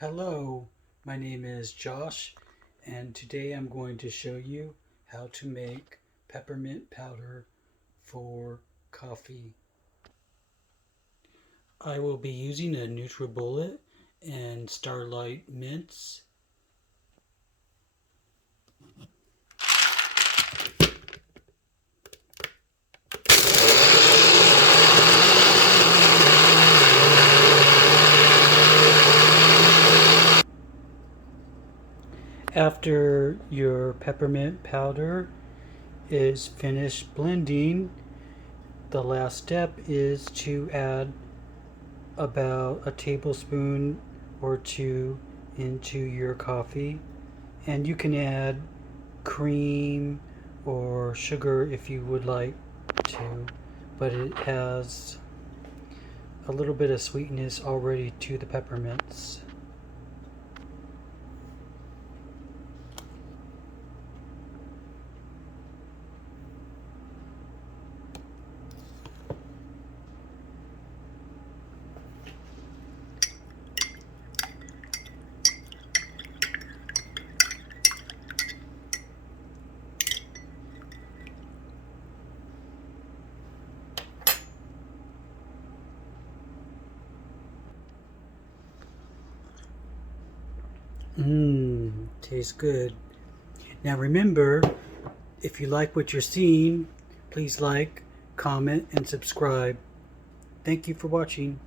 Hello, my name is Josh, and today I'm going to show you how to make peppermint powder for coffee. I will be using a NutriBullet and Starlight mints. After your peppermint powder is finished blending, the last step is to add about a tablespoon or two into your coffee, and you can add cream or sugar if you would like to, but it has a little bit of sweetness already to the peppermints. Tastes good. Now remember, if you like what you're seeing, please like, comment, and subscribe. Thank you for watching.